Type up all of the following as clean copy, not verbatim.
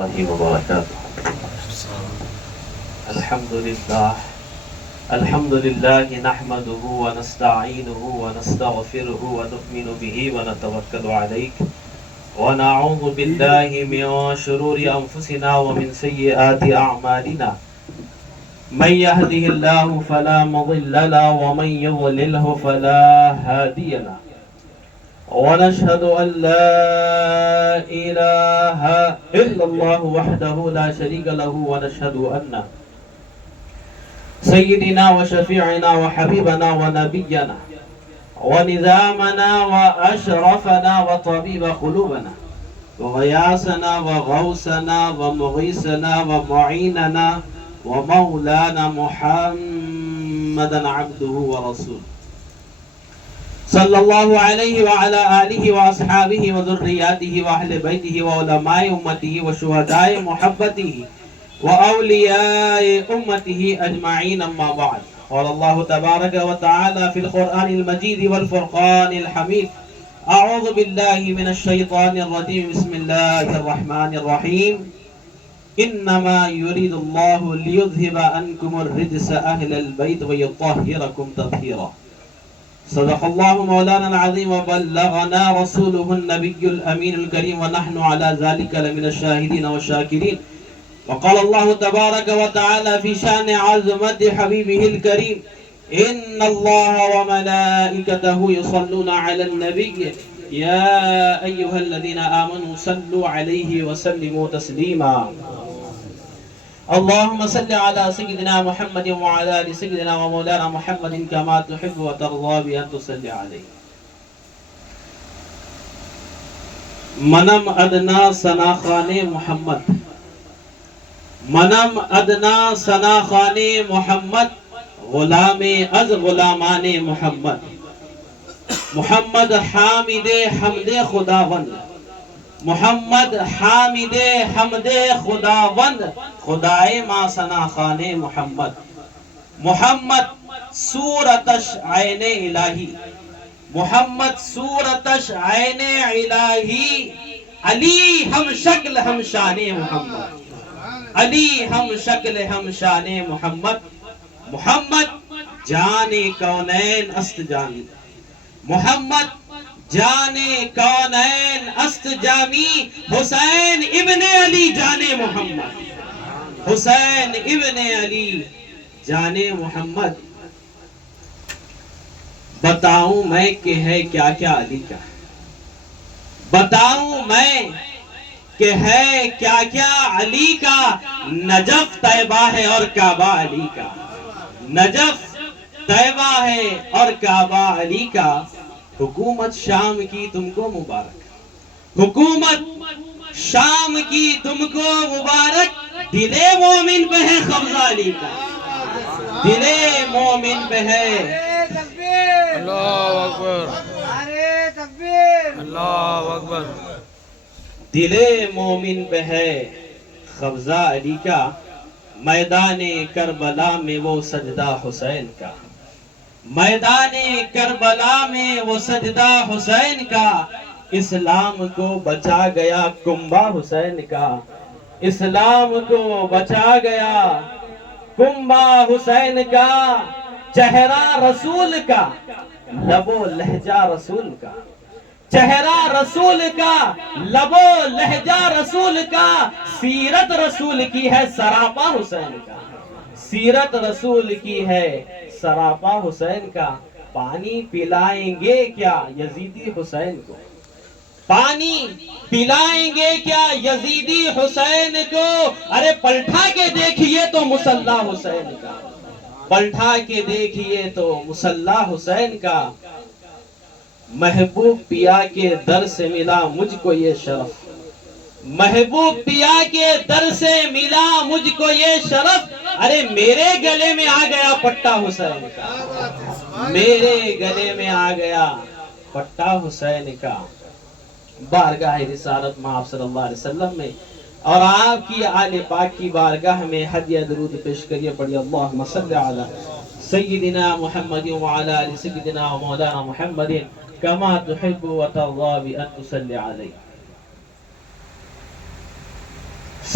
الله وبركاته. الحمد لله نحمده ونستعينه ونستغفره ونؤمن به ونتوكل عليه ونعوذ بالله من شرور أنفسنا ومن سيئات أعمالنا من يهده الله فلا مضل له ومن يضلله فلا هادي له ونشهد أن لا إله إلا الله وحده لا شريك له ونشهد أن سيدنا وشفيعنا وحبيبنا ونبينا ونظامنا وأشرفنا وطبيب قلوبنا وغياثنا وغوثنا ومغيثنا ومعيننا ومولانا محمدا عبده ورسوله صلى الله عليه وعلى آله وأصحابه وذرياته وأهل بيته وعلماء أمته وشهداء محبته وأولياء أمته أجمعين أما بعد. قال الله تبارك وتعالى في القرآن المجيد والفرقان الحميد: أعوذ بالله من الشيطان الرجيم، بسم الله الرحمن الرحيم. إنما يريد الله ليذهب عنكم الرجس أهل البيت ويطهركم تطهيرا. صدق الله مولانا العظيم وبلغنا رسوله النبي الأمين الكريم ونحن على ذلك لمن الشاهدين والشاكرين. وقال الله تبارك وتعالى في شأن عظمة حبيبه الكريم: إن الله وملائكته يصلون على النبي يا أيها الذين آمنوا صلوا عليه وسلموا تسليما. اللهم صل على سيدنا محمد وعلى آل سيدنا ومولانا محمد كما تحب وترضى بأن تصلي عليه. منم ادنا سناخان محمد، منم ادنا سناخان محمد، غلام از غلامان محمد. محمد حامد حمد خداوند، محمد حامد حمد خداوند، خدائے ما ثنا خان محمد. محمد صورتش عین الہی، محمد صورتش عین الہی. علی ہم شکل ہم شان محمد، علی ہم شکل ہم شان محمد. محمد جان کونین است جانی، محمد جان کونین است جامی. حسین ابن علی جان محمد، حسین ابن علی جان محمد. بتاؤں میں کہ ہے کیا کیا علی کا، بتاؤں میں کہ ہے کیا کیا علی کا. نجف طیبہ ہے اور کعبہ علی کا، نجف طیبہ ہے اور کعبہ علی کا. حکومت شام کی تم کو مبارک، حکومت شام کی تم کو مبارک. دل مومن پہ ہے قبضہ علی کا، دل مومن پہ ہے. اللہ اکبر، اللہ اکبر. دل مومن پہ ہے قبضہ علی کا. میدان کربلا میں وہ سجدہ حسین کا، میدان کربلا میں وہ سجدہ حسین کا. اسلام کو بچا گیا کنبہ حسین کا، اسلام کو بچا گیا کنبہ حسین کا. چہرہ رسول کا، لب و لہجہ رسول کا، چہرہ رسول کا، لب و لہجہ رسول کا. سیرت رسول کی ہے سراپا حسین کا، سیرت رسول کی ہے سراپا حسین کا. پانی پلائیں گے کیا یزیدی حسین کو، پانی پلائیں گے کیا یزیدی حسین کو. ارے پلٹا کے دیکھیے تو مسلح حسین کا، پلٹا کے دیکھیے تو مسلح حسین کا. محبوب پیا کے در سے ملا مجھ کو یہ شرف، محبوب پیا کے در سے ملا مجھ کو یہ شرف. ارے میرے گلے میں آ گیا پٹا حسین کا، میرے گلے میں آ گیا پٹا حسین کا. بارگاہ رسالت مآب صلی اللہ علیہ وسلم میں اور آپ کی آل پاک کی بارگاہ میں ہدیہ درود پیش کریے. پڑھیے اللہم صلی علی سیدنا محمد وعلی آل سیدنا و مولانا محمد کما تحب و ترضی بأن تصلی علیہ.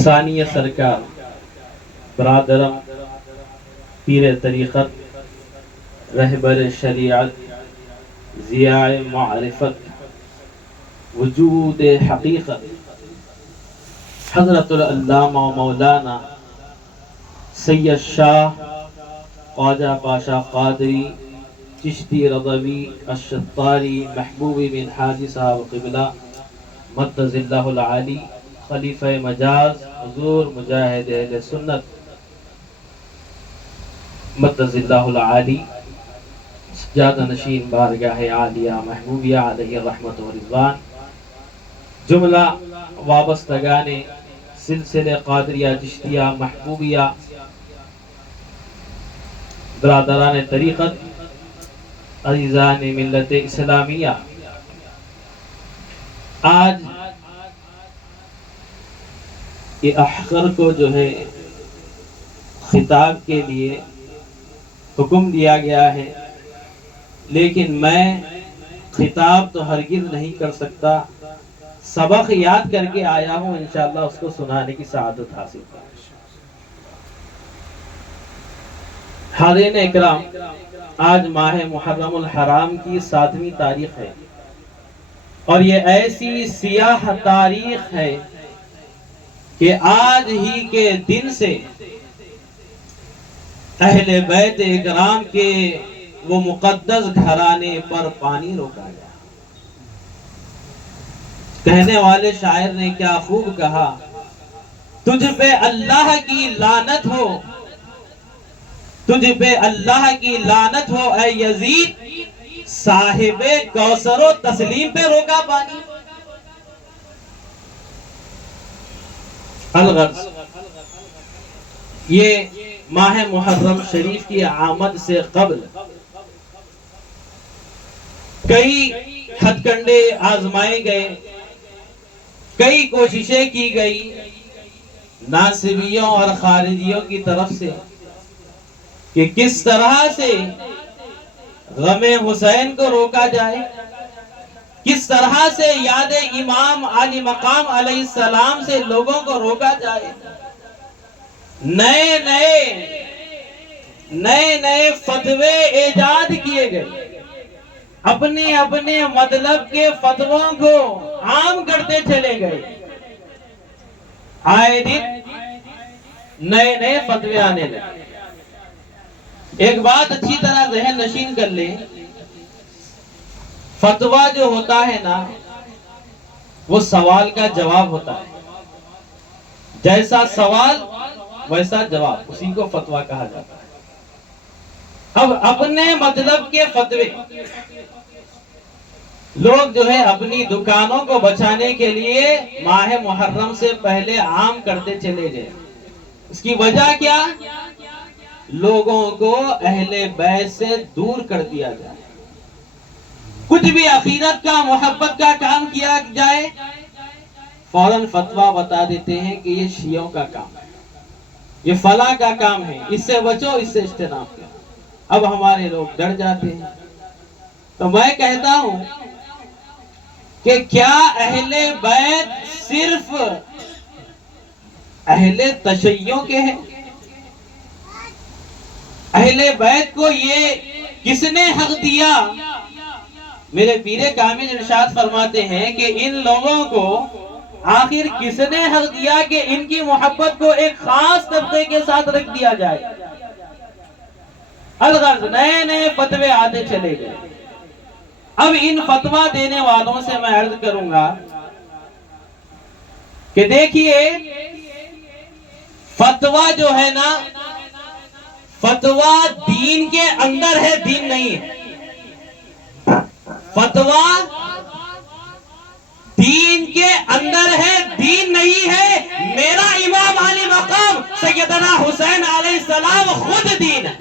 ثانیہ سرکار برادرم پیر طریقت رہبر شریعت ضیاء معرفت وجود حقیقت حضرت العلامہ مولانا سید شاہ خواجہ پاشا قادری چشتی رضوی الشطاری محبوبی بن حاجی صاحب قبلہ مدظ اللہ العالی خلیفہ مجاز حضور مجاہد اہل سنت مدظ اللہ العالی سجادہ نشین بارگاہ عالیہ محبوبیہ علیہ رحمت و رضوان، جملہ وابستگان سلسلہ قادریہ چشتیہ محبوبیہ، برادران طریقت، عزیزان ملت اسلامیہ، آج یہ احقر کو جو ہے خطاب کے لیے حکم دیا گیا ہے، لیکن میں خطاب تو ہرگز نہیں کر سکتا، سبق یاد کر کے آیا ہوں، انشاءاللہ اس کو سنانے کی سعادت حاصل کروں۔ حاضرین اکرام، آج ماہ محرم الحرام کی 7ویں تاریخ ہے، اور یہ ایسی سیاہ تاریخ ہے کہ آج ہی کے دن سے اہل بیت اکرام کے وہ مقدس گھرانے پر پانی روکا گیا۔ کہنے والے شاعر نے کیا خوب کہا، تجھ پہ اللہ کی لعنت ہو، تجھ پہ اللہ کی لعنت ہو اے یزید، صاحب کوثر و تسلیم پہ روکا پانی۔ الغرض یہ ماہ محرم شریف کی آمد سے قبل کئی ہتھ کنڈے آزمائے گئے، کئی کوششیں کی گئی ناصبیوں اور خارجیوں کی طرف سے کہ کس طرح سے غم حسین کو روکا جائے، کس طرح سے یاد امام علی مقام علیہ السلام سے لوگوں کو روکا جائے۔ نئے فتوے ایجاد کیے گئے، اپنے اپنے مطلب کے فتووں کو عام کرتے چلے گئے، آئے دن نئے فتوے آنے لگے۔ ایک بات اچھی طرح ذہن نشین کر لیں، فتویٰ جو ہوتا ہے نا، وہ سوال کا جواب ہوتا ہے، جیسا سوال ویسا جواب، اسی کو فتویٰ کہا جاتا ہے۔ اب اپنے مطلب کے فتوے لوگ جو ہے اپنی دکانوں کو بچانے کے لیے ماہ محرم سے پہلے عام کرتے چلے گئے۔ اس کی وجہ کیا؟ لوگوں کو اہل بیت سے دور کر دیا جائے، کچھ بھی عقیدت کا محبت کا کام کیا جائے فوراً فتویٰ بتا دیتے ہیں کہ یہ شیعوں کا کام ہے، یہ فلاں کا کام ہے، اس سے بچو، اس سے اجتناب کرو۔ اب ہمارے لوگ ڈر جاتے ہیں، تو میں کہتا ہوں کہ کیا اہل بیت صرف اہل تشیع کے ہیں؟ اہل بیت کو یہ کس نے حق دیا؟ میرے پیر کامل ارشاد فرماتے ہیں کہ ان لوگوں کو آخر کس نے حق دیا کہ ان کی محبت کو ایک خاص طبقے کے ساتھ رکھ دیا جائے؟ الغرض نئے فتوے آتے چلے گئے۔ اب ان فتویٰ دینے والوں سے میں عرض کروں گا کہ دیکھیے، فتویٰ جو ہے نا، فتویٰ دین کے اندر ہے، دین نہیں ہے۔ فتویٰ دین کے اندر ہے، دین نہیں ہے۔ میرا امام علی مقام سیدنا حسین علیہ السلام خود دین ہے۔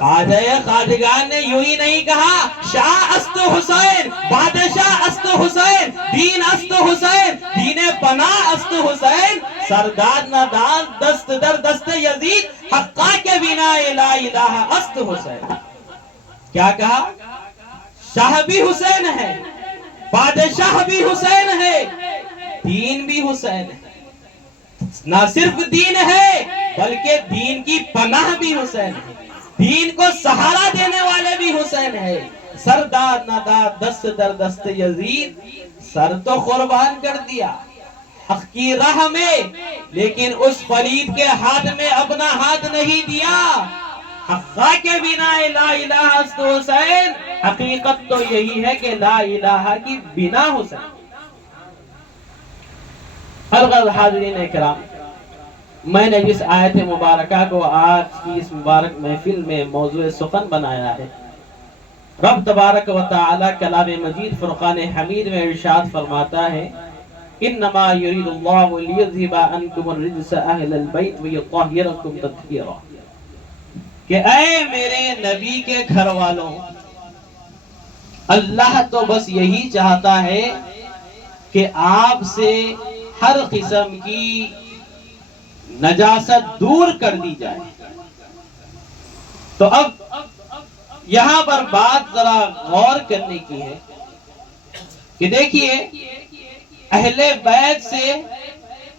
خواجہ خواجگان نے یوں ہی نہیں کہا شاہ است حسین، بادشاہ است حسین، دین است حسین، دین پناہ است حسین، سرداد ندان دست در دست یزید، حقا کے بنا لا الہ است حسین۔ کیا کہا؟ شاہ بھی حسین ہے، بادشاہ بھی حسین ہے، دین بھی حسین ہے۔ نہ صرف دین ہے بلکہ دین کی پناہ بھی حسین ہے، دین کو سہارا دینے والے بھی حسین ہے۔ سرداد نہ داد دست در دست یزید، سر تو قربان کر دیا حق کی راہ میں، لیکن اس پلید کے ہاتھ میں اپنا ہاتھ نہیں دیا۔ حقا کے بنا لا الہ است حسین، حقیقت تو یہی ہے کہ لا الہ کی بنا حسین۔ الغرض حاضرین اکرام، میں نے جس آیت مبارکہ کو آج کی اس مبارک محفل میں موضوع سخن بنایا ہے، رب تبارک و تعالی کلام مجید فرقان حمید میں ارشاد فرماتا ہے، انما یرید اللہ لیذھب عنکم الرجس اہل البیت ویطہرکم تطہیرا، کہ اے میرے نبی کے گھر والوں، اللہ تو بس یہی چاہتا ہے کہ آپ سے ہر قسم کی نجاست دور کر دی جائے۔ تو اب یہاں پر بات ذرا غور کرنے کی ہے کہ دیکھیے، اہل بیت سے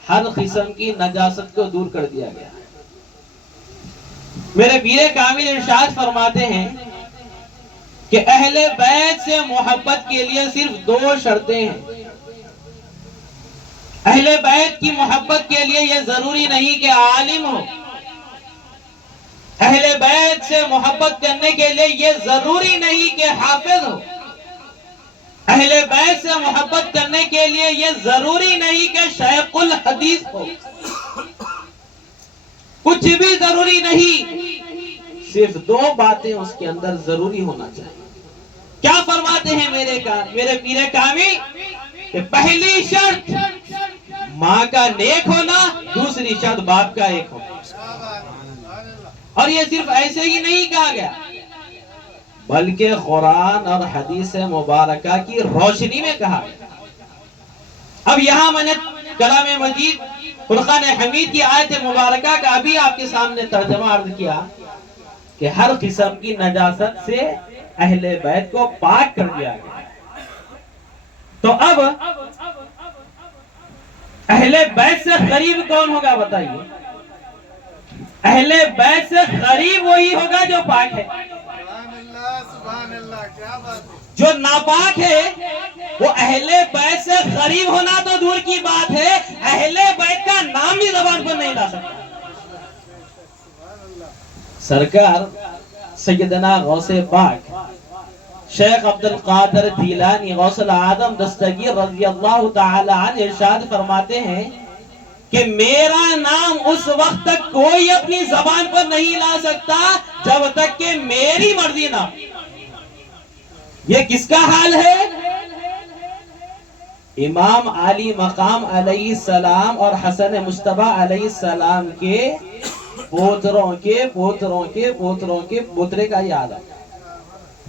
ہر قسم کی نجاست کو دور کر دیا گیا۔ میرے پیر کامل ارشاد فرماتے ہیں کہ اہل بیت سے محبت کے لیے صرف دو شرطیں ہیں۔ اہل بیت کی محبت کے لیے یہ ضروری نہیں کہ عالم ہو، اہل بیت سے محبت کرنے کے لیے یہ ضروری نہیں کہ حافظ ہو، اہل بیت سے محبت کرنے کے لیے یہ ضروری نہیں کہ شیخ الحدیث ہو، کچھ بھی ضروری نہیں، صرف دو باتیں اس کے اندر ضروری ہونا چاہیے۔ کیا فرماتے ہیں میرے پیر کامل؟ کہ پہلی شرط ماں کا نیک ہونا، دوسری شرط باپ کا ایک ہونا۔ اور یہ صرف ایسے ہی نہیں کہا گیا، بلکہ قرآن اور حدیث مبارکہ کی روشنی میں کہا گیا۔ اب یہاں میں نے کلام مجید فرقان حمید کی آیت مبارکہ کا ابھی آپ کے سامنے ترجمہ عرض کیا کہ ہر قسم کی نجاست سے اہل بیت کو پاک کر دیا گیا۔ تو اب اہل بیت سے قریب کون ہوگا بتائیے؟ اہل بیت سے قریب وہی ہوگا جو پاک ہے۔ سبحان اللہ، کیا بات ہے۔ جو ناپاک ہے وہ اہل بیت سے قریب ہونا تو دور کی بات ہے، اہل بیت کا نام بھی زبان پر نہیں لا سکتا۔ سرکار سیدنا غوث پاک شیخ عبد القادر جیلانی غوث العظم دستگیر رضی اللہ تعالی عنہ ارشاد فرماتے ہیں کہ میرا نام اس وقت تک کوئی اپنی زبان پر نہیں لا سکتا جب تک کہ میری مرضی نہ ہو۔ یہ کس کا حال ہے؟ امام علی مقام علیہ السلام اور حسن مصطفیٰ علیہ السلام کے پوتروں کے پوتروں کے پوتروں کے پوترے کا یہ حال ہے۔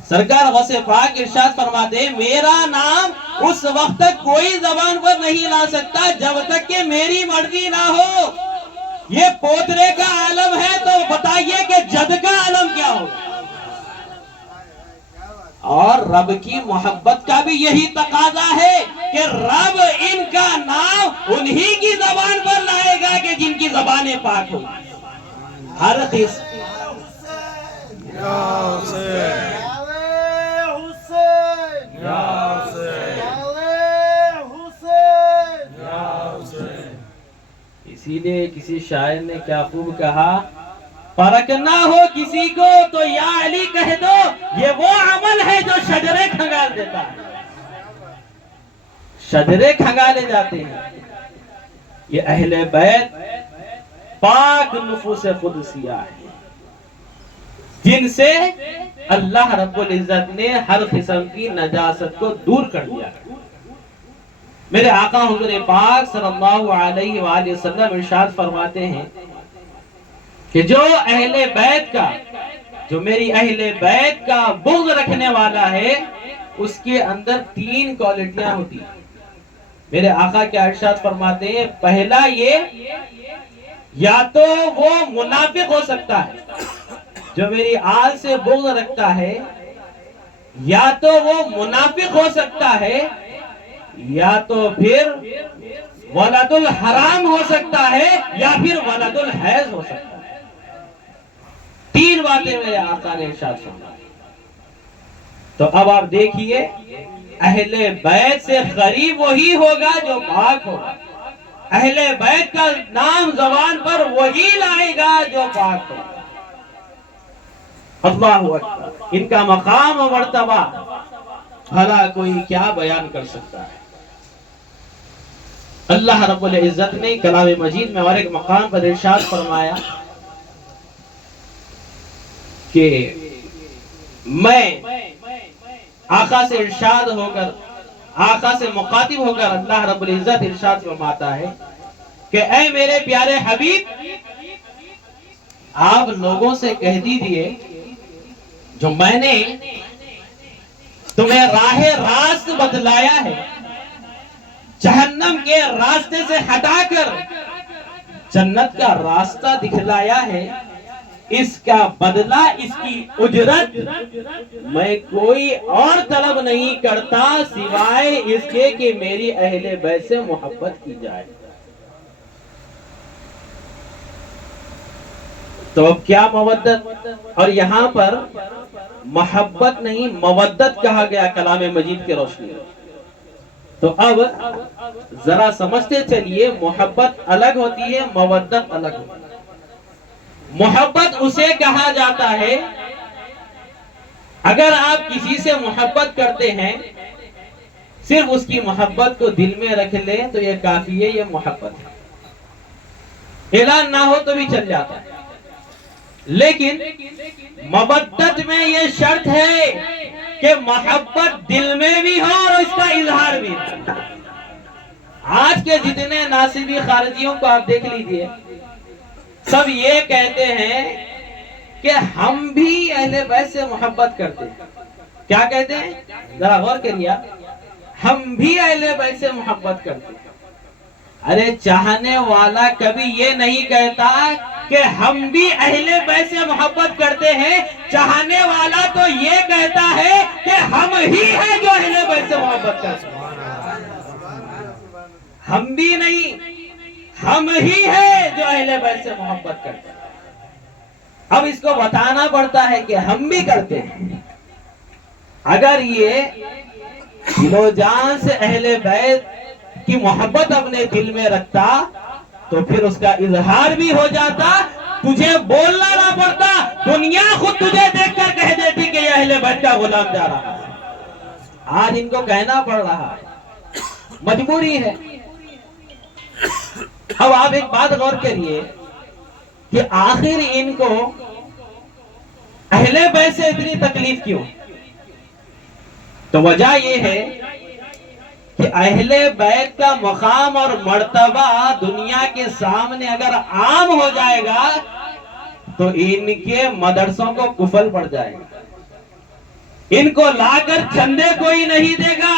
سرکار غوث پاک ارشاد فرماتے ہیں میرا نام اس وقت تک کوئی زبان پر نہیں لا سکتا جب تک کہ میری مرضی نہ ہو۔ یہ پوترے کا عالم ہے تو بتائیے کہ جد کا عالم کیا ہو۔ اور رب کی محبت کا بھی یہی تقاضا ہے کہ رب ان کا نام انہی کی زبان پر لائے گا کہ جن کی زبانیں پاک ہو۔ ہر قسم اسی لیے کسی شاعر نے کیا خوب کہا، پرکھنا ہو کسی کو تو یا علی کہہ دو، یہ وہ عمل ہے جو شجرے کھنگال دیتا ہے۔ شجرے کھنگالے جاتے ہیں۔ یہ اہل بیت پاک نفوس قدسیہ ہے جن سے اللہ رب العزت نے ہر قسم کی نجاست کو دور کر دیا۔ میرے آقا حضور پاک صلی اللہ علیہ وآلہ وسلم ارشاد فرماتے ہیں کہ جو اہل بیت کا، جو میری اہل بیت کا بغض رکھنے والا ہے اس کے اندر 3 کوالٹیاں ہوتی ہیں۔ میرے آقا کیا ارشاد فرماتے ہیں، پہلا یہ، یا تو وہ منافق ہو سکتا ہے جو میری آل سے بغض رکھتا ہے، یا تو وہ منافق ہو سکتا ہے، یا تو پھر ولد الحرام ہو سکتا ہے یا پھر ولد الحیض ہو سکتا ہے. 3 باتیں میرے آقا نے ارشاد فرمائی. تو اب آپ دیکھیے اہل بیت سے قریب وہی ہوگا جو پاک ہوگا. اہل بیت کا نام زبان پر وہی لائے گا جو پاک ہوگا. اللہ اکبر. ان کا مقام و مرتبہ بھلا کوئی کیا بیان کر سکتا ہے. اللہ رب العزت نے کلام مجید میں اور ایک مقام پر ارشاد فرمایا کہ میں آقا سے ارشاد ہو کر آقا سے مخاطب ہو کر اللہ رب العزت ارشاد فرماتا ہے کہ اے میرے پیارے حبیب آپ لوگوں سے کہہ دیجئے جو میں نے تمہیں راہ راست بتلایا ہے جہنم کے راستے سے ہٹا کر جنت کا راستہ دکھلایا ہے اس کا بدلہ اس کی اجرت میں کوئی اور طلب نہیں کرتا سوائے اس کے کہ میری اہل بیت سے محبت کی جائے. تو اب کیا مودت, اور یہاں پر محبت نہیں مودت کہا گیا کلام مجید کے روشنی میں. تو اب ذرا سمجھتے چلیے محبت الگ ہوتی ہے مودت الگ ہوتی ہے. محبت اسے کہا جاتا ہے اگر آپ کسی سے محبت کرتے ہیں صرف اس کی محبت کو دل میں رکھ لیں تو یہ کافی ہے, یہ محبت ہے. اعلان نہ ہو تو بھی چل جاتا ہے. لیکن مودت میں یہ شرط ہے کہ محبت دل میں بھی ہو اور اس کا اظہار بھی ہو. آج کے جتنے ناصبی خارجیوں کو آپ دیکھ لیجئے سب یہ کہتے ہیں کہ ہم بھی اہل بیت سے محبت کرتے ہیں. کیا کہتے ہیں ذرا غور کریے, ہم بھی اہل بیت سے محبت کرتے ہیں. ارے چاہنے والا کبھی یہ نہیں کہتا کہ ہم بھی اہل بیت سے محبت کرتے ہیں, چاہنے والا تو یہ کہتا ہے کہ ہم ہی ہیں جو اہل بیت سے محبت کرتے ہیں. ہم بھی نہیں, ہم ہی ہیں جو اہل بیت سے محبت کرتے ہیں. اب اس کو بتانا پڑتا ہے کہ ہم بھی کرتے ہیں. اگر یہ دل و جان سے اہل بیت کی محبت اپنے دل میں رکھتا تو پھر اس کا اظہار بھی ہو جاتا, تجھے بولنا نہ پڑتا, دنیا خود تجھے دیکھ کر کہہ دیتی کہ یہ اہل بیت کا غلام جا رہا ہے. آج ان کو کہنا پڑ رہا ہے, مجبوری ہے. اب آپ ایک بات غور کریے کہ آخر ان کو اہل بیت سے اتنی تکلیف کیوں؟ تو وجہ یہ ہے کہ اہل بیت کا مقام اور مرتبہ دنیا کے سامنے اگر عام ہو جائے گا تو ان کے مدرسوں کو کفل پڑ جائے گا. ان کو لا کر چندے کوئی نہیں دے گا,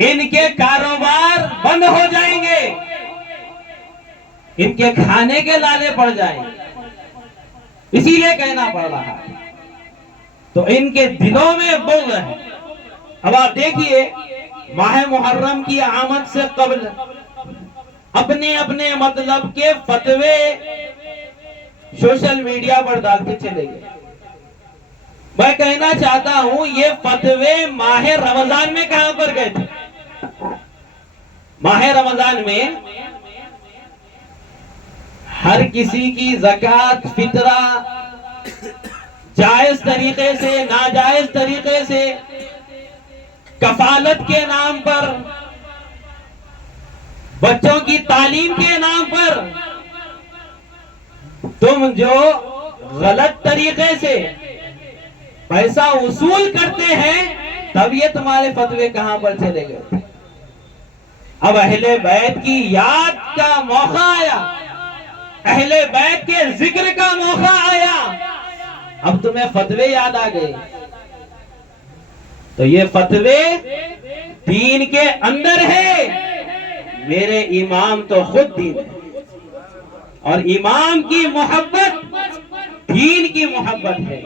ان کے کاروبار بند ہو جائیں گے, ان کے کھانے کے لالے پڑ جائیں گے. اسی لیے کہنا پڑ رہا ہے. تو ان کے دلوں میں بغض ہے. اب آپ دیکھیے ماہ محرم کی آمد سے قبل اپنے اپنے مطلب کے فتوے سوشل میڈیا پر ڈالتے چلے گئے. میں کہنا چاہتا ہوں یہ فتوے ماہ رمضان میں کہاں پر گئے تھے؟ ماہ رمضان میں ہر کسی کی زکوٰۃ فطرہ جائز طریقے سے ناجائز طریقے سے کفالت کے نام پر بچوں کی تعلیم کے نام پر تم جو غلط طریقے سے پیسہ وصول کرتے ہیں تب یہ تمہارے فتوے کہاں پر چلے گئے. اب اہل بیت کی یاد کا موقع آیا, اہل بیت کے ذکر کا موقع آیا, اب تمہیں فتوے یاد آ گئے. تو یہ فتوے دین کے اندر ہے. میرے امام تو خود دین ہے اور امام کی محبت دین کی محبت ہے.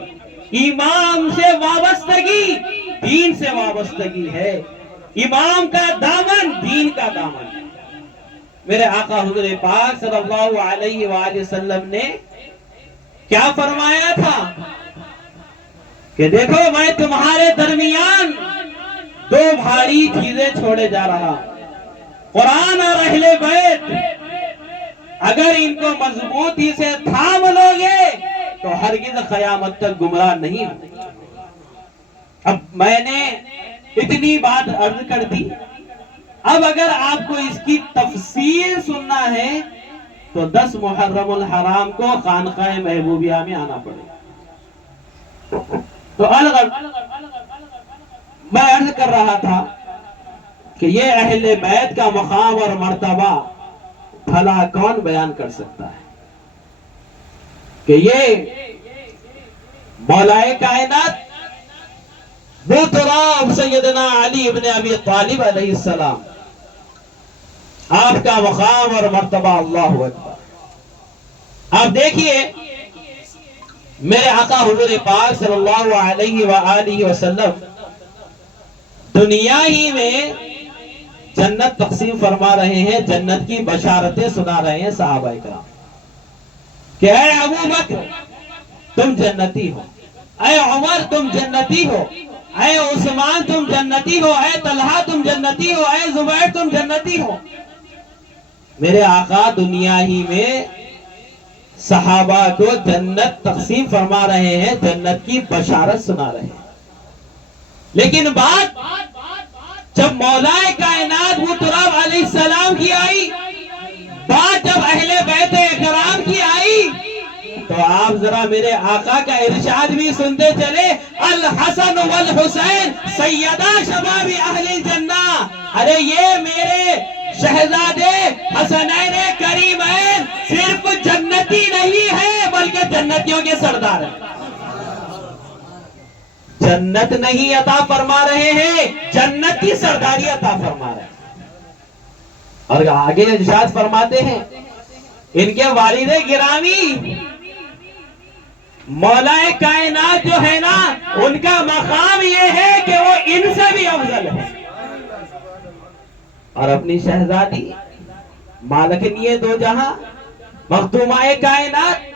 امام سے وابستگی دین سے وابستگی ہے. امام کا دامن دین کا دامن ہے۔ میرے آقا حضور پاک صلی اللہ علیہ وآلہ وسلم نے کیا فرمایا تھا کہ دیکھو میں تمہارے درمیان دو بھاری چیزیں چھوڑے جا رہا، قرآن اور اہل بیت، اگر ان کو مضبوطی سے تھام لو گے تو ہرگز قیامت تک گمراہ نہیں ہو۔ اب میں نے اتنی بات عرض کر دی، اب اگر آپ کو اس کی تفصیل سننا ہے تو 10 محرم الحرام کو خانقاہ محبوبیہ میں آنا پڑے گا۔ تو میں عرض کر رہا تھا کہ یہ اہل بیت کا مقام اور مرتبہ بھلا کون بیان کر سکتا ہے کہ یہ مولا کائنات محترم سیدنا علی ابن ابی طالب علیہ السلام، آپ کا مقام اور مرتبہ اللہ اکبر۔ آپ دیکھیے میرے آقا حضور پاک صلی اللہ علیہ وآلہ وسلم دنیا ہی میں جنت تقسیم فرما رہے ہیں، جنت کی بشارتیں سنا رہے ہیں صحابہ کرام کہ اے ابو بکر تم جنتی ہو، اے عمر تم جنتی ہو، اے عثمان تم جنتی ہو، اے طلحہ تم جنتی ہو، اے زبیر تم جنتی ہو۔ میرے آقا دنیا ہی میں صحابہ کو جنت تقسیم فرما رہے ہیں، جنت کی بشارت سنا رہے ہیں، لیکن بات جب مولا کائنات محترم علیہ السلام کی آئی، بات جب اہل بیت اکرام کی آئی، تو آپ ذرا میرے آقا کا ارشاد بھی سنتے چلے، الحسن والحسین سیدہ شباب اہل الجنہ، ارے یہ میرے شہزادے حسنین کریمین صرف جنتی نہیں ہے بلکہ جنتیوں کے سردار ہیں۔ جنت نہیں عطا فرما رہے ہیں، جنت کی سرداری عطا فرما رہے ہیں۔ اور آگے ارشاد فرماتے ہیں ان کے والد گرامی مولا کائنات جو ہے نا، ان کا مقام یہ ہے کہ وہ ان سے بھی افضل ہے، اور اپنی شہزادی مالکنی دو جہاں مخدومہ کائنات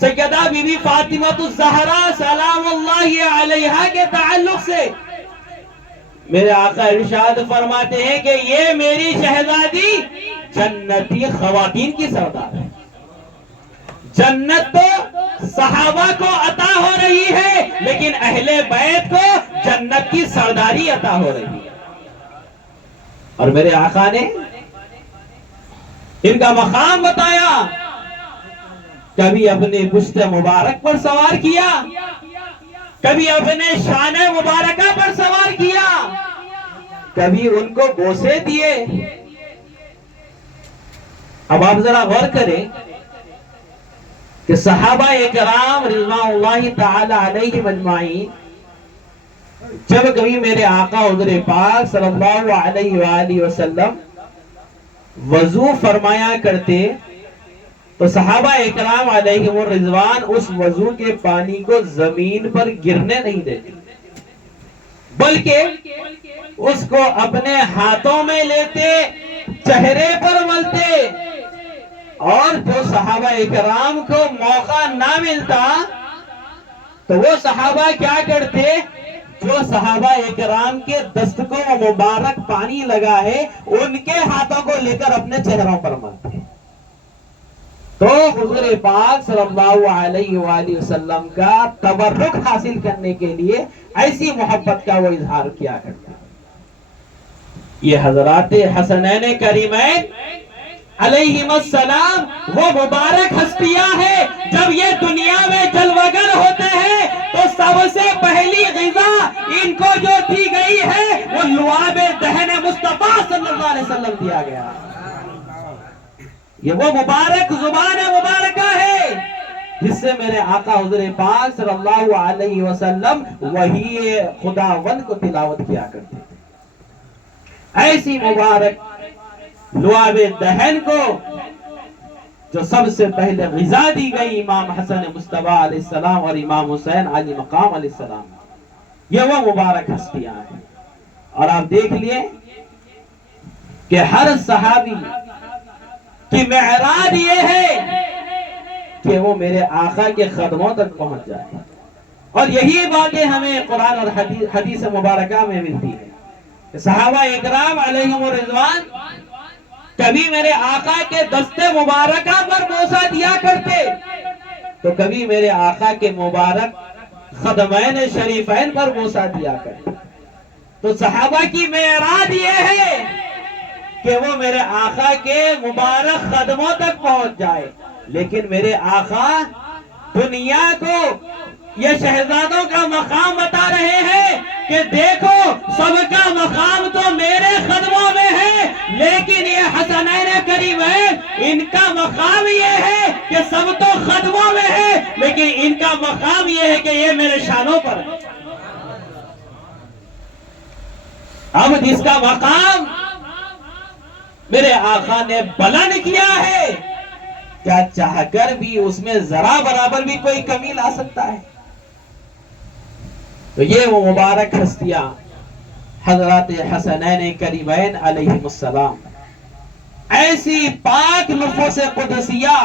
سیدہ بی بی فاطمہ الزہرا سلام اللہ علیہا کے تعلق سے میرے آقا ارشاد فرماتے ہیں کہ یہ میری شہزادی جنتی خواتین کی سردار ہے۔ جنت تو صحابہ کو عطا ہو رہی ہے، لیکن اہل بیت کو جنت کی سرداری عطا ہو رہی ہے۔ اور میرے آقا نے ان کا مقام بتایا، کبھی اپنے پشت مبارک پر سوار کیا، کبھی اپنے شان مبارکہ پر سوار کیا، کبھی ان کو بوسے دیے۔ اب آپ ذرا غور کریں کہ صحابہ اکرام رضوان اللہ تعالی علیہ مجمعین جب کبھی میرے آقا حضور پاک صلی اللہ علیہ وآلہ وسلم وضو فرمایا کرتے تو صحابہ اکرام علیہم الرضوان اس وضو کے پانی کو زمین پر گرنے نہیں دیتے، بلکہ اس کو اپنے ہاتھوں میں لیتے، چہرے پر ملتے، اور جو صحابہ اکرام کو موقع نہ ملتا تو وہ صحابہ کیا کرتے، جو صحابہ اکرام کے دست کو مبارک پانی لگا ہے ان کے ہاتھوں کو لے کر اپنے چہروں پر ملتے۔ تو حضور پاک صلی اللہ علیہ وآلہ وسلم کا تبرک حاصل کرنے کے لیے ایسی محبت کا وہ اظہار کیا کرتا۔ یہ حضرات حسنین کریمین علیہم السلام وہ مبارک ہستیاں ہیں، جب یہ دنیا میں جلوگر ہوتے ہیں تو سب سے پہلی غذا ان کو جو دی گئی ہے وہ لعاب دہن مصطفیٰ صلی اللہ علیہ وسلم دیا گیا۔ یہ وہ مبارک زبان مبارکہ ہے جس سے میرے آقا حضور پاک صلی اللہ علیہ وسلم وحی خداوند کو تلاوت کیا کرتے تھے۔ ایسی مبارک لعاب دہن کو جو سب سے پہلے غذا دی گئی امام حسن مصطفیٰ علیہ السلام اور امام حسین علی مقام علیہ السلام، یہ وہ مبارک ہستیاں ہیں۔ اور آپ دیکھ لیے کہ ہر صحابی کی معراج یہ ہے کہ وہ میرے آقا کے قدموں تک پہنچ جائے. اور یہی باتیں ہمیں قرآن اور حدیث مبارکہ میں ملتی ہے کہ صحابہ اکرام علیہم الرضوان کبھی میرے آقا کے دستے مبارکہ پر بوسہ دیا کرتے تو کبھی میرے آقا کے مبارک قدمین شریفین پر بوسہ دیا کرتے. تو صحابہ کی معراج یہ ہے کہ وہ میرے آقا کے مبارک قدموں تک پہنچ جائے. لیکن میرے آقا دنیا کو یہ شہزادوں کا مقام بتا رہے ہیں کہ دیکھو سب کا مقام تو میرے قدموں میں ہے، لیکن یہ حسنین کریمین ان کا مقام یہ ہے کہ سب تو قدموں میں ہے لیکن ان کا مقام یہ ہے کہ یہ میرے شانوں پر ہے. اب جس کا مقام میرے آقا نے بلند کیا ہے، کیا چاہ کر بھی اس میں ذرا برابر بھی کوئی کمی لا سکتا ہے؟ تو یہ وہ مبارک ہستیاں حضرات حسنین کریمین علیہم السلام، ایسی پاک نفوس قدسیہ،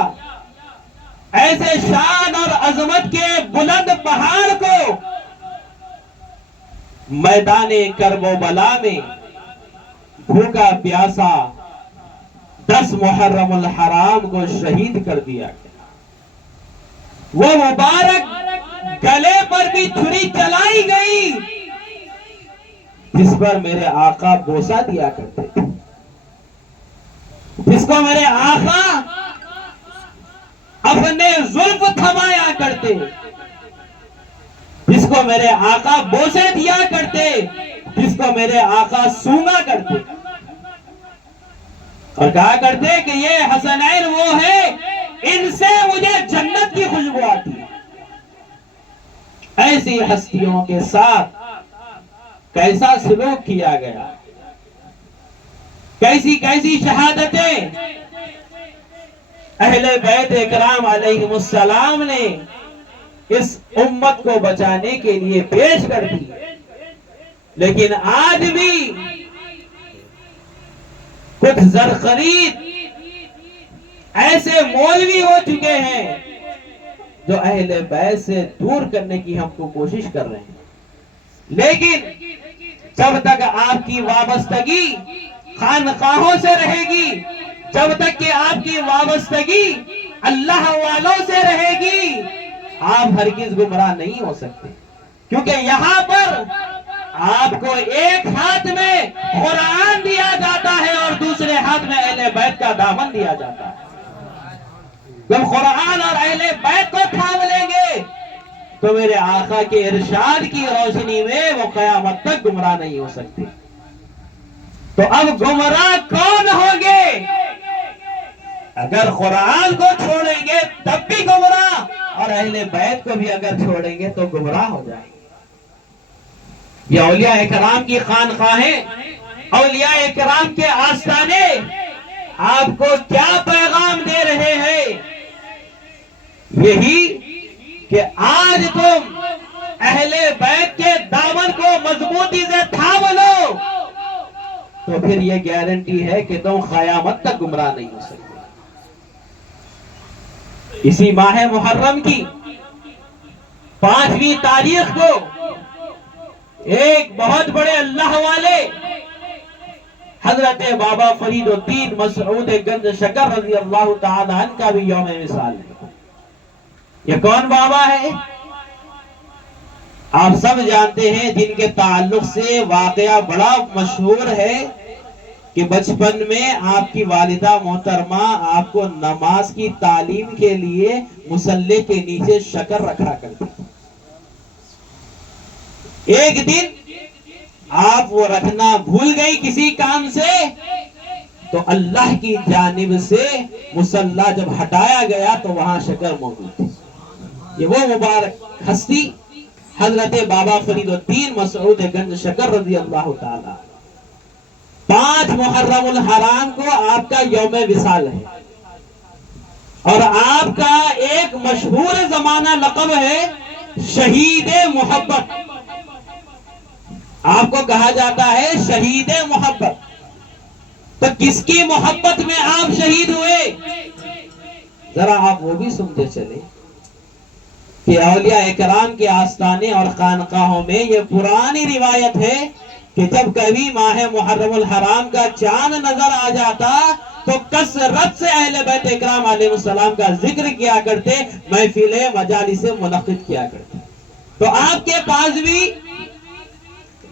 ایسے شان اور عظمت کے بلند پہاڑ کو میدان کرب و بلا میں بھوکا پیاسا 10 محرم الحرام کو شہید کر دیا گیا. وہ مبارک گلے پر بھی چھری چلائی گئی جس پر میرے آقا بوسہ دیا کرتے تھے، جس کو میرے آقا اپنے زلف تھمایا کرتے، جس کو میرے آقا بوسے دیا کرتے، جس کو میرے آقا سونگا کرتے اور کہا کرتے کہ یہ حسنین وہ ہے ان سے مجھے جنت کی خوشبو آتی ہے. ایسی ہستیوں کے ساتھ کیسا سلوک کیا گیا، کیسی کیسی شہادتیں اہل بیت اکرام علیہم السلام نے اس امت کو بچانے کے لیے پیش کر دی. لیکن آج بھی کچھ زرخرید ایسے مولوی ہو چکے ہیں جو اہل بیت سے دور کرنے کی ہم کو کوشش کر رہے ہیں. لیکن جب تک آپ کی وابستگی خانقاہوں سے رہے گی، جب تک کہ آپ کی وابستگی اللہ والوں سے رہے گی، آپ ہرگز گمراہ نہیں ہو سکتے. کیونکہ یہاں پر آپ کو ایک ہاتھ میں قرآن دیا جاتا ہے اور دوسرے ہاتھ میں اہل بیت کا دامن دیا جاتا ہے. جب قرآن اور اہل بیت کو تھام لیں گے تو میرے آقا کے ارشاد کی روشنی میں وہ قیامت تک گمراہ نہیں ہو سکتے. تو اب گمراہ کون ہوں گے؟ اگر قرآن کو چھوڑیں گے تب بھی گمراہ، اور اہل بیت کو بھی اگر چھوڑیں گے تو گمراہ ہو جائیں گے. یہ اولیاء اکرام کی خانقاہیں، اولیاء اکرام کے آستانے آپ کو کیا پیغام دے رہے ہیں؟ یہی کہ آج تم اہل بیت کے دامن کو مضبوطی سے تھام لو تو پھر یہ گارنٹی ہے کہ تم قیامت تک گمراہ نہیں ہو سکتے. اسی ماہ محرم کی 5ویں تاریخ کو ایک بہت بڑے اللہ والے حضرت بابا فرید الدین مسعود گنج شکر رضی اللہ تعالی عنہ کا بھی یوم مثال ہے. یہ کون بابا ہے؟ آپ سب جانتے ہیں، جن کے تعلق سے واقعہ بڑا مشہور ہے کہ بچپن میں آپ کی والدہ محترمہ آپ کو نماز کی تعلیم کے لیے مصلی کے نیچے شکر رکھا کرتی. ایک دن آپ وہ رکھنا بھول گئی کسی کام سے، تو اللہ کی جانب سے مصلی جب ہٹایا گیا تو وہاں شکر موجود تھی. یہ وہ مبارک ہستی حضرت بابا فرید الدین مسعود گنج شکر رضی اللہ تعالی. 5 محرم الحرام کو آپ کا یوم وصال ہے اور آپ کا ایک مشہور زمانہ لقب ہے شہید محبت. آپ کو کہا جاتا ہے شہید محبت. تو کس کی محبت میں آپ شہید ہوئے؟ ذرا آپ وہ بھی سنتے چلے کہ اولیاء اکرام کے آستانے اور خانقاہوں میں یہ پرانی روایت ہے کہ جب کبھی ماہ محرم الحرام کا چاند نظر آ جاتا تو کثرت سے اہل بیت اکرام علیہ السلام کا ذکر کیا کرتے، محفل مجالس منعقد کیا کرتے. تو آپ کے پاس بھی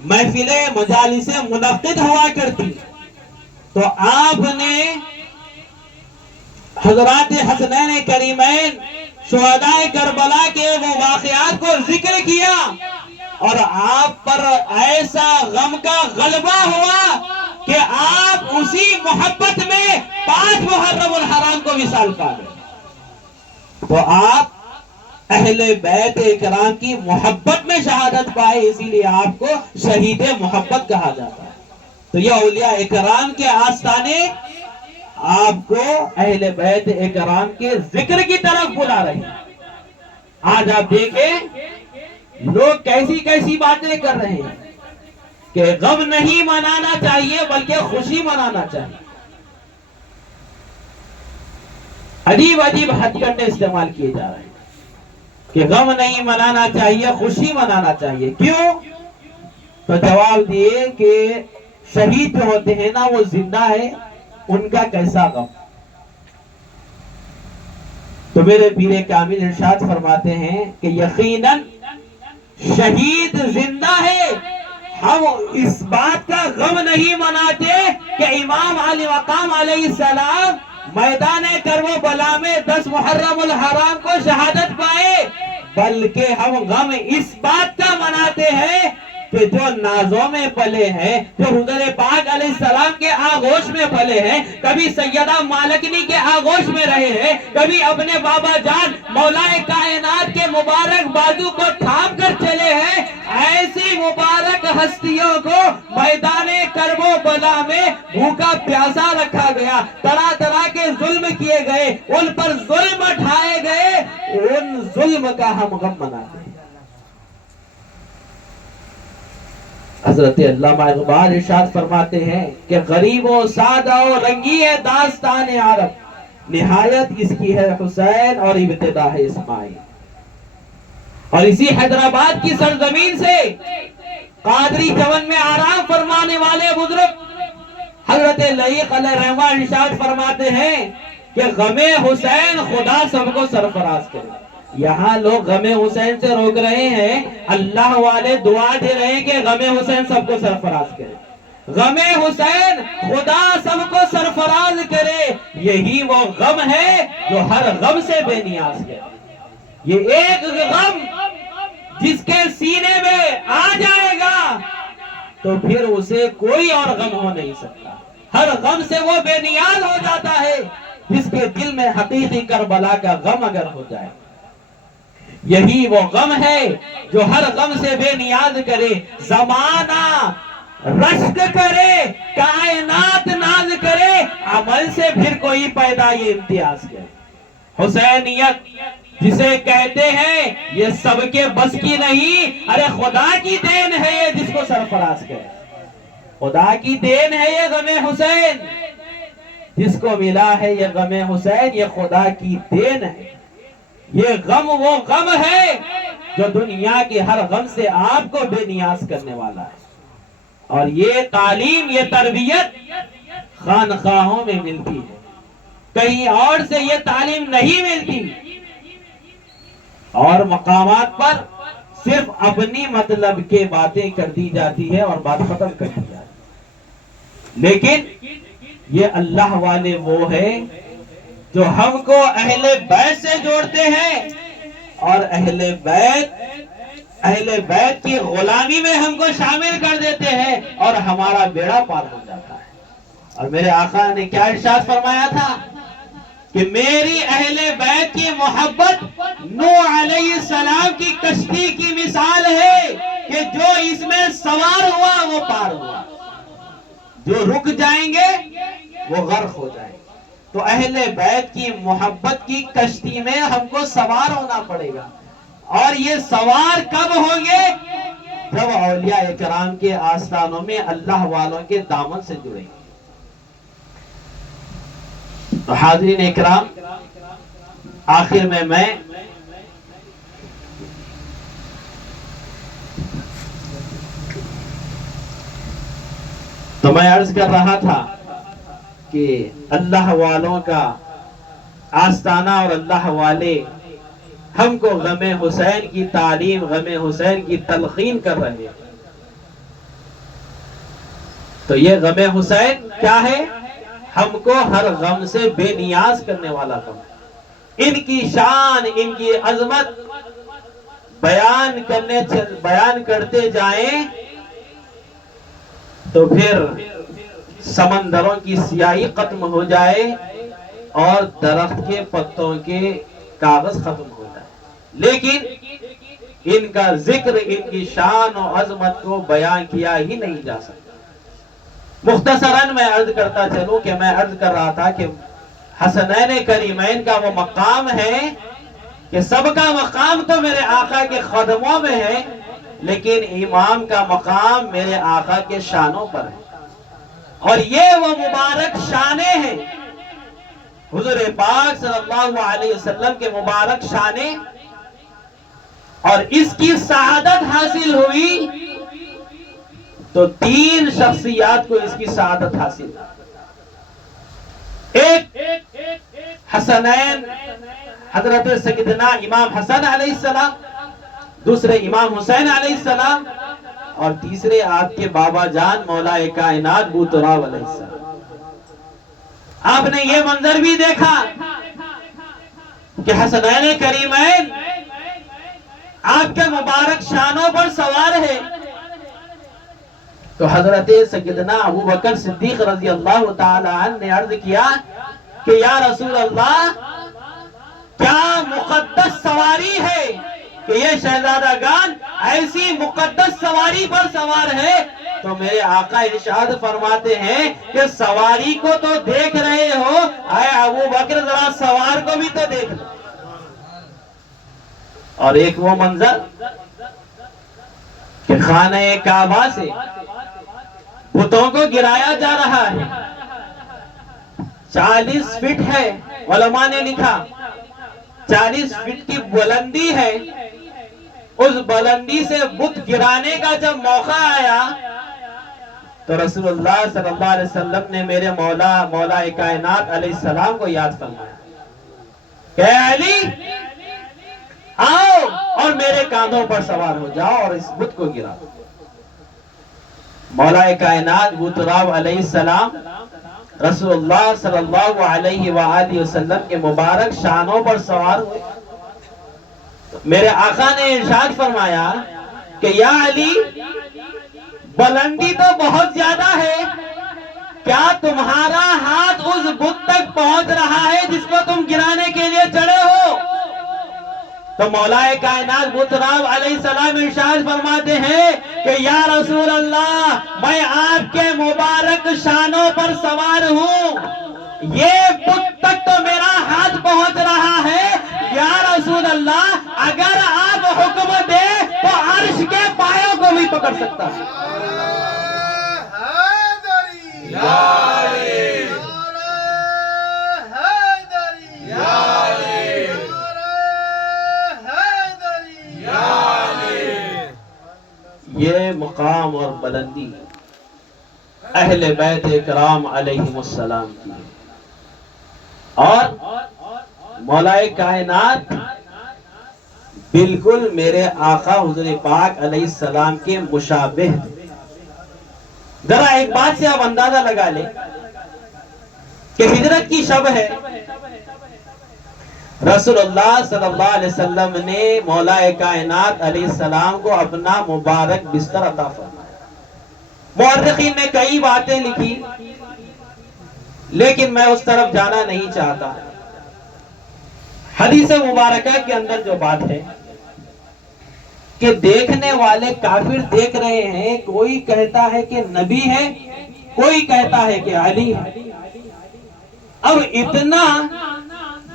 محفل مجالس منعقد ہوا کرتی. تو آپ نے حضرات حسنین کریمین شہداء کربلا کے وہ واقعات کو ذکر کیا اور آپ پر ایسا غم کا غلبہ ہوا کہ آپ اسی محبت میں 5 محرم الحرام کو وصال پا گئے. تو آپ اہل بیت اکرام کی محبت میں شہادت پائے، اسی لیے آپ کو شہید محبت کہا جاتا ہے. تو یہ اولیاء اکرام کے آستانے آپ کو اہل بیت اکرام کے ذکر کی طرف بلا رہے ہیں. آج آپ دیکھیں لوگ کیسی کیسی باتیں کر رہے ہیں کہ غم نہیں منانا چاہیے بلکہ خوشی منانا چاہیے. عجیب عجیب ہتھ کنڈے استعمال کیے جا رہے ہیں کہ غم نہیں منانا چاہیے، خوشی منانا چاہیے. کیوں؟ تو جواب دیے کہ شہید جو ہوتے ہیں نا وہ زندہ ہے، ان کا کیسا غم. تو میرے پیر کامل ارشاد فرماتے ہیں کہ یقیناً شہید زندہ ہے. ہم اس بات کا غم نہیں مناتے کہ امام علی مقام علیہ السلام میدان کرب و بلا میں 10 محرم الحرام کو شہادت پائے، بلکہ ہم غم اس بات کا مناتے ہیں کہ جو نازوں میں پلے ہیں، جو حضور پاک علیہ السلام کے آغوش میں پلے ہیں، کبھی سیدہ مالکنی کے آغوش میں رہے ہیں، کبھی اپنے بابا جان مولا کائنات کے مبارک بازو کو تھام کر چلے ہیں، ایسی مبارک ہستیوں کو میدان کرب و بلا میں بھوکا پیاسا رکھا گیا، طرح طرح کے ظلم کیے گئے، ان پر ظلم اٹھائے گئے، ان ظلم کا ہم غم مناتے ہیں. حضرت علامہ اقبال ارشاد فرماتے ہیں کہ غریب و سادہ و رنگی ہے داستان عرب، نہایت اس کی ہے حسین اور ابتدا ہے اسماعیل. اور اسی حیدرآباد کی سرزمین سے قادری چمن میں آرام فرمانے والے بزرگ حضرت لعیق علیہ رحمہ ارشاد فرماتے ہیں کہ غم حسین خدا سب کو سرفراز کرے. یہاں لوگ غم حسین سے روک رہے ہیں، اللہ والے دعا دے رہے ہیں کہ غم حسین سب کو سرفراز کرے. غم حسین خدا سب کو سرفراز کرے، یہی وہ غم ہے جو ہر غم سے بے نیاز ہے. یہ ایک غم جس کے سینے میں آ جائے گا تو پھر اسے کوئی اور غم ہو نہیں سکتا. ہر غم سے وہ بے نیاز ہو جاتا ہے جس کے دل میں حقیقی کربلا کا غم اگر ہو جائے. یہی وہ غم ہے جو ہر غم سے بے نیاز کرے. زمانہ رشک کرے، کائنات ناز کرے، عمل سے پھر کوئی پیدا یہ امتیاز کرے. حسینیت جسے کہتے ہیں یہ سب کے بس کی نہیں، ارے خدا کی دین ہے یہ جس کو سرفراز کرے. خدا کی دین ہے یہ غم حسین، جس کو ملا ہے یہ غم حسین، یہ خدا کی دین ہے. یہ غم وہ غم ہے جو دنیا کے ہر غم سے آپ کو بے نیاز کرنے والا ہے. اور یہ تعلیم، یہ تربیت خانقاہوں میں ملتی ہے، کہیں اور سے یہ تعلیم نہیں ملتی. اور مقامات پر صرف اپنی مطلب کے باتیں کر دی جاتی ہے اور بات ختم کر دی جاتی ہے. لیکن یہ اللہ والے وہ ہیں جو ہم کو اہل بیت سے جوڑتے ہیں اور اہل بیت کی غلامی میں ہم کو شامل کر دیتے ہیں اور ہمارا بیڑا پار ہو جاتا ہے. اور میرے آقا نے کیا ارشاد فرمایا تھا کہ میری اہل بیت کی محبت نوح علیہ السلام کی کشتی کی مثال ہے کہ جو اس میں سوار ہوا وہ پار ہوا، جو رک جائیں گے وہ غرق ہو جائیں گے. تو اہل بیت کی محبت کی کشتی میں ہم کو سوار ہونا پڑے گا. اور یہ سوار کب ہوں گے؟ جب اولیاء کرام کے آستانوں میں اللہ والوں کے دامن سے جڑیں گے۔ تو حاضرین اکرام، آخر میں عرض کر رہا تھا کہ اللہ والوں کا آستانہ اور اللہ والے ہم کو غم حسین کی تعلیم، غم حسین کی تلقین کر رہے ہیں۔ تو یہ غم حسین کیا ہے؟ ہم کو ہر غم سے بے نیاز کرنے والا غم ہے۔ ان کی شان، ان کی عظمت بیان کرتے جائیں تو پھر سمندروں کی سیاہی ختم ہو جائے اور درخت کے پتوں کے کاغذ ختم ہو جائے، لیکن ان کا ذکر، ان کی شان و عظمت کو بیان کیا ہی نہیں جا سکتا۔ مختصراً میں عرض کرتا چلوں کہ میں عرض کر رہا تھا کہ حسنین کریمین کا وہ مقام ہے کہ سب کا مقام تو میرے آقا کے قدموں میں ہے، لیکن امام کا مقام میرے آقا کے شانوں پر ہے، اور یہ وہ مبارک شانیں ہیں، حضور پاک صلی اللہ علیہ وسلم کے مبارک شانیں، اور اس کی سعادت حاصل ہوئی تو تین شخصیات کو اس کی سعادت حاصل ہوئی۔ ایک حسنین حضرت سیدنا امام حسن علیہ السلام، دوسرے امام حسین علیہ السلام، اور تیسرے آپ کے بابا جان مولا کائنات ابو تراب علیہ السلام۔ آپ نے یہ منظر بھی دیکھا کہ حسنین کریمین آپ کے مبارک شانوں پر سوار ہے، تو حضرت سیدنا ابو بکر صدیق رضی اللہ تعالی عنہ نے عرض کیا کہ یا رسول اللہ، کیا مقدس سواری ہے کہ یہ شہزادگان ایسی مقدس سواری پر سوار ہے؟ تو میرے آقا ارشاد فرماتے ہیں کہ سواری کو تو دیکھ رہے ہو، اے ابو بکر ذرا سوار کو بھی تو دیکھ لو۔ اور ایک وہ منظر کہ خانہ کعبہ سے بتوں کو گرایا جا رہا ہے، 40 فٹ ہے، علماء نے لکھا 40 فٹ کی بلندی ہے۔ اس بلندی سے بت گرانے کا جب موقع آیا تو رسول اللہ صلی اللہ علیہ وسلم نے میرے مولا کائنات علیہ السلام کو یاد فرمایا کہ اے علی، آؤ اور میرے کاندھوں پر سوار ہو جاؤ اور اس بت کو گرا دو۔ مولا کائنات ابو تراب علیہ السلام رسول اللہ صلی اللہ علیہ وآلہ وسلم کے مبارک شانوں پر سوار ہوئے۔ میرے آقا نے ارشاد فرمایا کہ یا علی، بلندی تو بہت زیادہ ہے، کیا تمہارا ہاتھ اس بت تک پہنچ رہا ہے جس کو تم گرانے کے لیے چڑھے ہو؟ تو مولا کائنات ابو تراب علیہ السلام ارشاد فرماتے ہیں کہ یا رسول اللہ، میں آپ کے مبارک شانوں پر سوار ہوں، یہ بت تک تو میرا ہاتھ پہنچ رہا ہے، یا رسول اللہ اگر آپ حکم دیں تو عرش کے پایوں کو بھی پکڑ سکتا ہے۔ یہ مقام اور بلندی اہل بیت اکرام علیہم السلام کی ہے، اور مولا کائنات بالکل میرے آقا حضور پاک علیہ السلام کے مشابہ تھے۔ ذرا ایک بات سے آپ اندازہ لگا لیں کہ ہجرت کی شب ہے، رسول اللہ صلی اللہ علیہ وسلم نے مولا کائنات علیہ السلام کو اپنا مبارک بستر عطا فرمایا۔ مورخین نے کئی باتیں لکھی، لیکن میں اس طرف جانا نہیں چاہتا۔ حدیث مبارکہ کے اندر جو بات ہے کہ دیکھنے والے کافر دیکھ رہے ہیں، کوئی کہتا ہے کہ نبی ہے، کوئی کہتا ہے کہ علی ہے۔ اب اتنا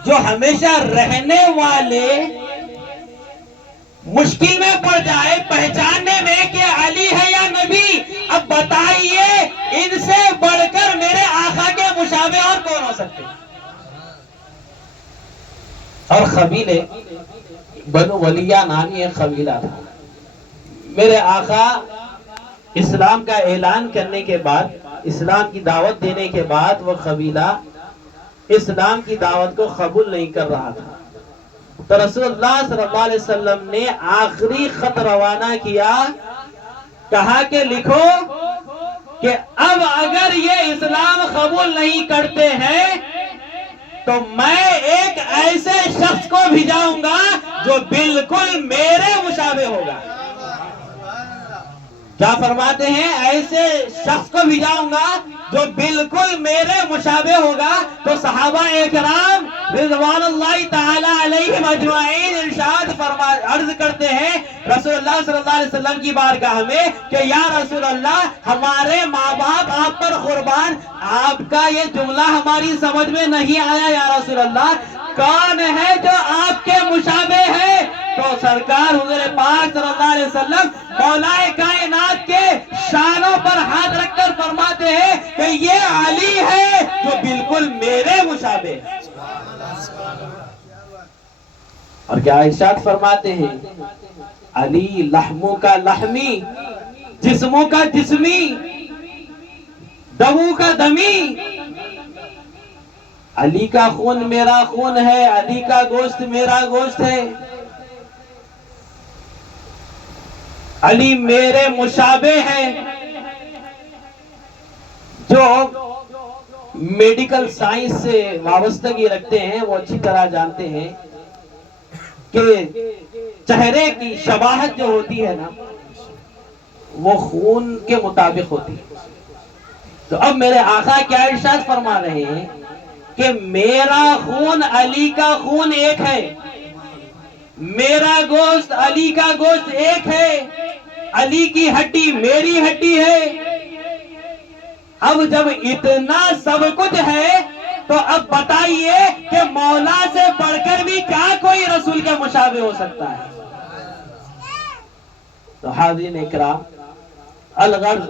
جو ہمیشہ رہنے والے مشکل میں پڑ جائے پہچاننے میں کہ علی ہے یا نبی؟ اب بتائیے ان سے بڑھ کر میرے آقا کے مشابہ اور کون ہو سکتے؟ اور قبیلے بنو ولیہ نامی ایک قبیلہ تھا. میرے آقا اسلام کا اعلان کرنے کے بعد، اسلام کی دعوت دینے کے بعد، وہ قبیلہ اسلام کی دعوت کو قبول نہیں کر رہا تھا. تو رسول اللہ صلی اللہ علیہ وسلم نے آخری خط روانہ کیا، کہا کہ لکھو کہ اب اگر یہ اسلام قبول نہیں کرتے ہیں تو میں ایک ایسے شخص کو بھیجاؤں گا جو بالکل میرے مشابہ ہوگا. کیا فرماتے ہیں؟ ایسے شخص کو بھیجاؤں گا جو بالکل میرے مشابہ ہوگا. تو صحابہ اکرام رضوان اللہ تعالی علیہم اجمعین ارشاد عرض کرتے ہیں رسول اللہ صلی اللہ علیہ وسلم کی بارگاہ میں کہ یا رسول اللہ، ہمارے ماں باپ آپ پر قربان، آپ کا یہ جملہ ہماری سمجھ میں نہیں آیا یا رسول اللہ، کون ہے جو آپ کے مشابہ ہے؟ تو سرکار حضور پاک صلی اللہ علیہ وسلم مولا کائنات کے شانوں پر ہاتھ رکھ کر فرماتے ہیں کہ یہ علی ہے جو بالکل میرے مشابہ ہے. اور کیا ارشاد فرماتے ہیں؟ علی لحموں کا لحمی، جسموں کا جسمی، دموں کا دمی. علی کا خون میرا خون ہے، علی کا گوشت میرا گوشت ہے. علی میرے مشابہ ہے. جو میڈیکل سائنس سے وابستگی رکھتے ہیں وہ اچھی طرح جانتے ہیں کہ چہرے کی شباہت جو ہوتی ہے نا، وہ خون کے مطابق ہوتی ہے. تو اب میرے آقا کیا ارشاد فرما رہے ہیں کہ میرا خون علی کا خون ایک ہے، میرا گوشت علی کا گوشت ایک ہے، علی کی ہڈی میری ہڈی ہے. اب جب اتنا سب کچھ ہے تو اب بتائیے کہ مولا سے بڑھ کر بھی کیا کوئی رسول کے مشابہ ہو سکتا ہے؟ تو حاضرین اکرام، الغرض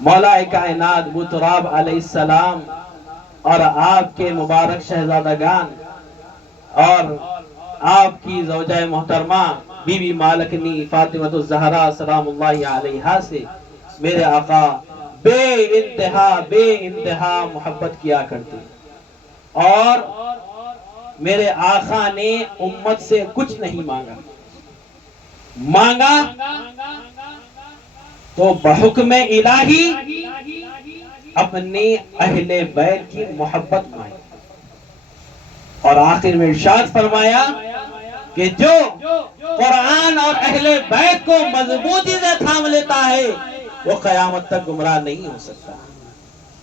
مولا کائنات ابو تراب علیہ السلام اور آپ کے مبارک شہزادگان اور آپ کی زوجہ محترمہ بی بی مالکنی فاطمہ الزہرا سلام اللہ علیہا سے میرے آقا بے انتہا محبت کیا کرتے. اور میرے آقا نے امت سے کچھ نہیں مانگا تو بحکم الہی اپنے اہل بیت کی محبت مانگی. اور آخر میں ارشاد فرمایا کہ جو قرآن اور اہل بیت کو مضبوطی سے تھام لیتا ہے وہ قیامت تک گمراہ نہیں ہو سکتا.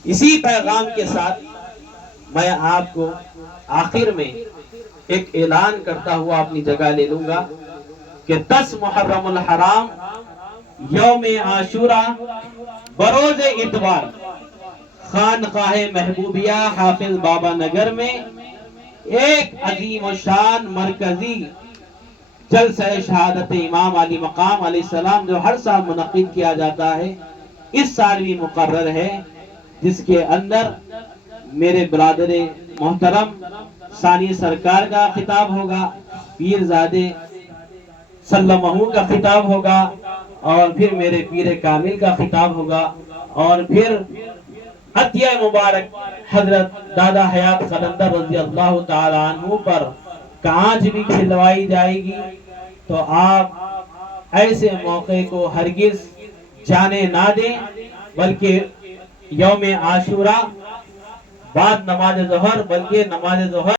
اسی پیغام کے ساتھ میں آپ کو آخر میں ایک اعلان کرتا ہوا اپنی جگہ لے لوں گا کہ 10 محرم الحرام یوم عاشورہ بروز اتوار خانقاہ محبوبیہ حافظ بابا نگر میں ایک عظیم و شان مرکزی جلسہ شہادت امام علی مقام علیہ السلام جو ہر سال منعقد کیا جاتا ہے، اس سال بھی مقرر ہے، جس کے اندر میرے برادر محترم ثانی سرکار کا خطاب ہوگا، پیر زادے سلمہ کا خطاب ہوگا، اور پھر میرے پیر کامل کا خطاب ہوگا، اور پھر عطیہ مبارک حضرت دادا حیات قلندر رضی اللہ تعالی عنہ پر کانچ بھی کھلوائی جائے گی. تو آپ ایسے موقع کو ہرگز جانے نہ دیں، بلکہ یوم عاشورہ بعد نماز ظہر، بلکہ نماز ظہر